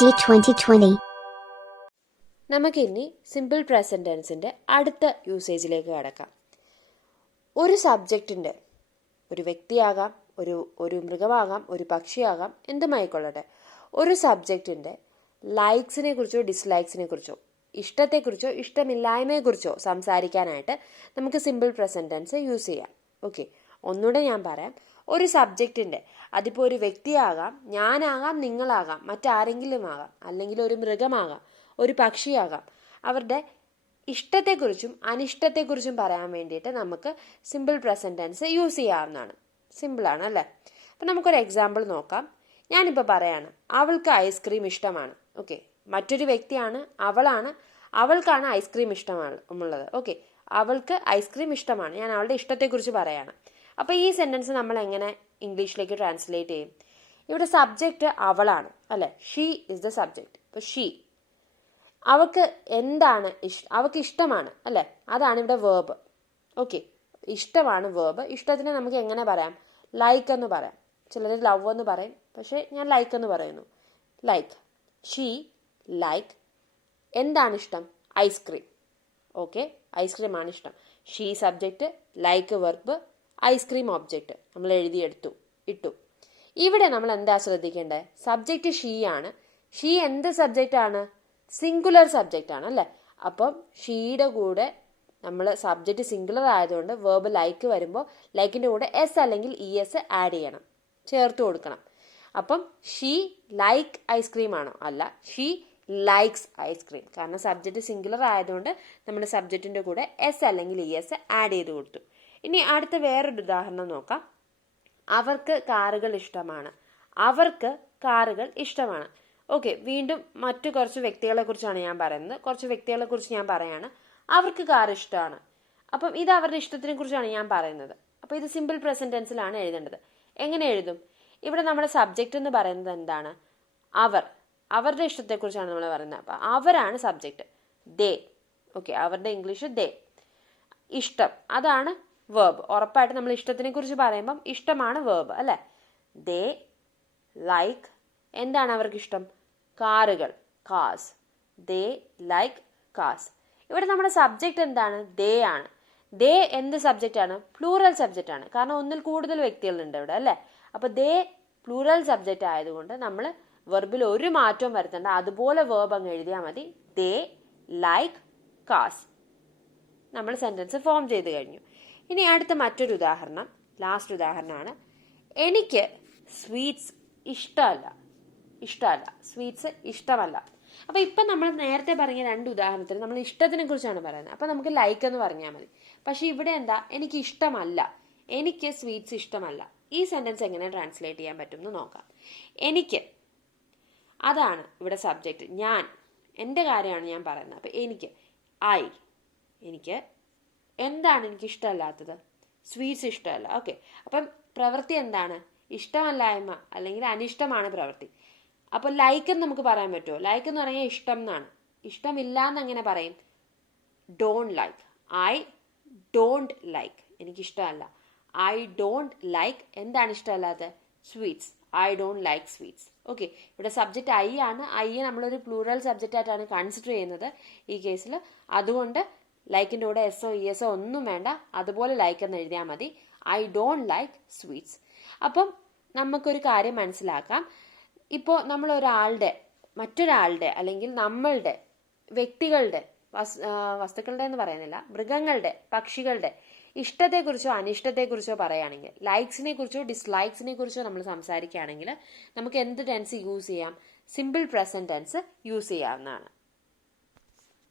D2020. നമുക്കിനി simple present ടെൻസിന്റെ അടുത്ത യൂസേജിലേക്ക് കടക്കാം. ഒരു സബ്ജക്റ്റിന്റെ, ഒരു വ്യക്തിയാകാം, ഒരു മൃഗമാകാം, ഒരു പക്ഷിയാകാം, എന്തുമായിക്കൊള്ളട്ടെ, ഒരു സബ്ജക്റ്റിന്റെ ലൈക്സിനെ കുറിച്ചോ ഡിസ്ലൈക്സിനെ കുറിച്ചോ, ഇഷ്ടത്തെക്കുറിച്ചോ ഇഷ്ടമില്ലായ്മയെക്കുറിച്ചോ സംസാരിക്കാനായിട്ട് നമുക്ക് സിമ്പിൾ പ്രസന്റ് ടെൻസ് യൂസ് ചെയ്യാം. ഓക്കെ, ഒന്നുകൂടെ ഞാൻ പറയാം. ഒരു സബ്ജക്റ്റിന്റെ, അതിപ്പോൾ ഒരു വ്യക്തിയാകാം, ഞാനാകാം, നിങ്ങളാകാം, മറ്റാരെങ്കിലും ആകാം, അല്ലെങ്കിൽ ഒരു മൃഗമാകാം, ഒരു പക്ഷിയാകാം, അവരുടെ ഇഷ്ടത്തെക്കുറിച്ചും അനിഷ്ടത്തെക്കുറിച്ചും പറയാൻ വേണ്ടിയിട്ട് നമുക്ക് സിമ്പിൾ പ്രസന്റ് ടെൻസ് യൂസ് ചെയ്യാവുന്നതാണ്. സിമ്പിളാണ് അല്ലേ? അപ്പം നമുക്കൊരു എക്സാമ്പിൾ നോക്കാം. ഞാനിപ്പോൾ പറയാണ്, അവൾക്ക് ഐസ്ക്രീം ഇഷ്ടമാണ്. ഓക്കെ, മറ്റൊരു വ്യക്തിയാണ്, അവൾക്കാണ് ഐസ്ക്രീം ഇഷ്ടമുള്ളത്. ഓക്കെ, അവൾക്ക് ഐസ്ക്രീം ഇഷ്ടമാണ്. ഞാൻ അവളുടെ ഇഷ്ടത്തെക്കുറിച്ച് പറയാണ്. അപ്പോൾ ഈ സെന്റൻസ് നമ്മൾ എങ്ങനെ ഇംഗ്ലീഷിലേക്ക് ട്രാൻസ്ലേറ്റ് ചെയ്യും? ഇവിടെ സബ്ജക്റ്റ് അവളാണ് അല്ലെ, ഷീ ഇസ് ദ സബ്ജക്റ്റ്. അപ്പോൾ ഷീ, അവൾക്ക് എന്താണ് അവൾക്ക് ഇഷ്ടമാണ് അല്ലെ, അതാണ് ഇവിടെ വേർബ്. ഓക്കെ, ഇഷ്ടമാണ് വേർബ്. ഇഷ്ടത്തിന് നമുക്ക് എങ്ങനെ പറയാം? ലൈക്ക് എന്ന് പറയാം. ചിലർ ലവ് എന്ന് പറയും, പക്ഷെ ഞാൻ ലൈക്ക് എന്ന് പറയുന്നു. Like, she like. എന്താണ് ഇഷ്ടം? ഐസ്ക്രീം. ഓക്കെ, ഐസ്ക്രീം ആണ് ഇഷ്ടം. She subject, like verb, ice cream object നമ്മൾ ഇട്ടു. ഇവിടെ നമ്മൾ എന്താ ശ്രദ്ധിക്കേണ്ടത്? സബ്ജക്റ്റ് ഷീ ആണ്. ഷീ എന്ത് സബ്ജക്റ്റ് ആണ്? സിംഗുലർ സബ്ജക്റ്റ് ആണ് അല്ലേ? അപ്പം ഷീയുടെ കൂടെ നമ്മൾ സബ്ജക്റ്റ് സിംഗുലർ ആയതുകൊണ്ട് വേർബ് ലൈക്ക് വരുമ്പോൾ ലൈക്കിൻ്റെ കൂടെ എസ് അല്ലെങ്കിൽ ഇ എസ് ആഡ് ചെയ്യണം, ചേർത്ത് കൊടുക്കണം. അപ്പം ഷീ ലൈക്ക് ഐസ്ക്രീം ആണോ? അല്ല, ഷീ ലൈക്സ് ഐസ്ക്രീം. കാരണം സബ്ജക്റ്റ് സിംഗുലർ ആയതുകൊണ്ട് നമ്മുടെ സബ്ജക്റ്റിൻ്റെ കൂടെ എസ് അല്ലെങ്കിൽ ഇ എസ് ആഡ് ചെയ്ത് കൊടുത്തു. ഇനി അടുത്ത വേറൊരു ഉദാഹരണം നോക്കാം. അവർക്ക് കാറുകൾ ഇഷ്ടമാണ്. അവർക്ക് കാറുകൾ ഇഷ്ടമാണ്. ഓക്കെ, വീണ്ടും മറ്റു കുറച്ച് വ്യക്തികളെ കുറിച്ചാണ് ഞാൻ പറയുന്നത്. കുറച്ച് വ്യക്തികളെ കുറിച്ച് ഞാൻ പറയാണ്. അവർക്ക് കാർ ഇഷ്ടമാണ്. അപ്പം ഇത് അവരുടെ ഇഷ്ടത്തിനെ കുറിച്ചാണ് ഞാൻ പറയുന്നത്. അപ്പോൾ ഇത് സിമ്പിൾ പ്രസന്റ് ടെൻസിലാണ് എഴുതേണ്ടത്. എങ്ങനെ എഴുതും? ഇവിടെ നമ്മുടെ സബ്ജക്റ്റ് എന്ന് പറയുന്നത് എന്താണ്? അവരുടെ ഇഷ്ടത്തെക്കുറിച്ചാണ് നമ്മൾ പറയുന്നത്. അപ്പം അവരാണ് സബ്ജക്റ്റ്. ദേ. ഓക്കെ, അവരുടെ ഇംഗ്ലീഷ് ദേ. ഇഷ്ടം, അതാണ് വേർബ്. ഉറപ്പായിട്ട് നമ്മൾ ഇഷ്ടത്തിനെ കുറിച്ച് പറയുമ്പം ഇഷ്ടമാണ് വേർബ് അല്ലേ? ദേ ലൈക്ക്. എന്താണ് അവർക്ക് ഇഷ്ടം? കാറുകൾ, കാസ്. ദേ ലൈക്ക് കാസ്. ഇവിടെ നമ്മുടെ സബ്ജക്റ്റ് എന്താണ്? ദേ ആണ്. ദേ എന്ത് സബ്ജക്റ്റ് ആണ്? പ്ലൂറൽ സബ്ജക്റ്റ് ആണ്. കാരണം ഒന്നിൽ കൂടുതൽ വ്യക്തികളുണ്ട് ഇവിടെ അല്ലേ? അപ്പൊ ദേ പ്ലൂറൽ സബ്ജക്റ്റ് ആയതുകൊണ്ട് നമ്മൾ വെർബിൽ ഒരു മാറ്റവും വരുത്തണ്ട, അതുപോലെ വേർബ് അങ്ങ് എഴുതിയാൽ മതി. ദേ ലൈക്ക് കാസ്. നമ്മൾ സെന്റൻസ് ഫോം ചെയ്ത് കഴിഞ്ഞു. ഇനി അടുത്ത മറ്റൊരു ഉദാഹരണം, ലാസ്റ്റ് ഉദാഹരണമാണ്. എനിക്ക് സ്വീറ്റ്സ് ഇഷ്ടമല്ല. സ്വീറ്റ്സ് ഇഷ്ടമല്ല. അപ്പൊ ഇപ്പം നമ്മൾ നേരത്തെ പറഞ്ഞ രണ്ട് ഉദാഹരണത്തിൽ നമ്മൾ ഇഷ്ടത്തിനെ കുറിച്ചാണ് പറയുന്നത്. അപ്പൊ നമുക്ക് ലൈക്ക് എന്ന് പറഞ്ഞാൽ മതി. പക്ഷെ ഇവിടെ എന്താ? എനിക്ക് ഇഷ്ടമല്ല, എനിക്ക് സ്വീറ്റ്സ് ഇഷ്ടമല്ല. ഈ സെന്റൻസ് എങ്ങനെ ട്രാൻസ്ലേറ്റ് ചെയ്യാൻ പറ്റും എന്ന് നോക്കാം. എനിക്ക്, അതാണ് ഇവിടെ സബ്ജക്റ്റ്. ഞാൻ, എൻ്റെ കാര്യമാണ് ഞാൻ പറയുന്നത്. അപ്പൊ എനിക്ക്, എനിക്ക് എന്താണ് എനിക്ക് ഇഷ്ടമല്ലാത്തത്? സ്വീറ്റ്സ് ഇഷ്ടമല്ല. ഓക്കെ, അപ്പം പ്രവൃത്തി എന്താണ്? ഇഷ്ടമല്ലായ്മ അല്ലെങ്കിൽ അനിഷ്ടമാണ് പ്രവൃത്തി. അപ്പൊ ലൈക്ക് എന്ന് നമുക്ക് പറയാൻ പറ്റുമോ? ലൈക്ക് എന്ന് പറഞ്ഞാൽ ഇഷ്ടം എന്നാണ്. ഇഷ്ടമില്ല എന്ന് എങ്ങനെ പറയും? Don't like. I don't like, എനിക്ക് ഇഷ്ടമല്ല. I don't like. എന്താണ് ഇഷ്ടമല്ലാത്തത്? Sweets. I don't like sweets. Okay, ഇവിടെ സബ്ജക്റ്റ് ഐ ആണ്. ഐ നമ്മളൊരു പ്ലൂറൽ സബ്ജക്റ്റ് ആയിട്ടാണ് കൺസിഡർ ചെയ്യുന്നത് ഈ കേസിൽ. അതുകൊണ്ട് ലൈക്കിൻ്റെ കൂടെ എസ്ഒ ഇ എസ്ഒ ഒന്നും വേണ്ട, അതുപോലെ ലൈക്ക് എന്ന് എഴുതിയാൽ മതി. I don't like sweets. അപ്പം നമുക്കൊരു കാര്യം മനസ്സിലാക്കാം. ഇപ്പോൾ നമ്മൾ മറ്റൊരാളുടെ അല്ലെങ്കിൽ നമ്മളുടെ വ്യക്തികളുടെ, വസ്തുക്കളുടെ എന്ന് പറയുന്നില്ല, മൃഗങ്ങളുടെ, പക്ഷികളുടെ ഇഷ്ടത്തെക്കുറിച്ചോ അനിഷ്ടത്തെക്കുറിച്ചോ പറയുകയാണെങ്കിൽ, ലൈക്സിനെ കുറിച്ചോ ഡിസ്ലൈക്സിനെ കുറിച്ചോ നമ്മൾ സംസാരിക്കുകയാണെങ്കിൽ നമുക്ക് എന്ത് ടെൻസ് യൂസ് ചെയ്യാം? സിമ്പിൾ പ്രസന്റ് ടെൻസ് യൂസ് ചെയ്യാവുന്നതാണ്.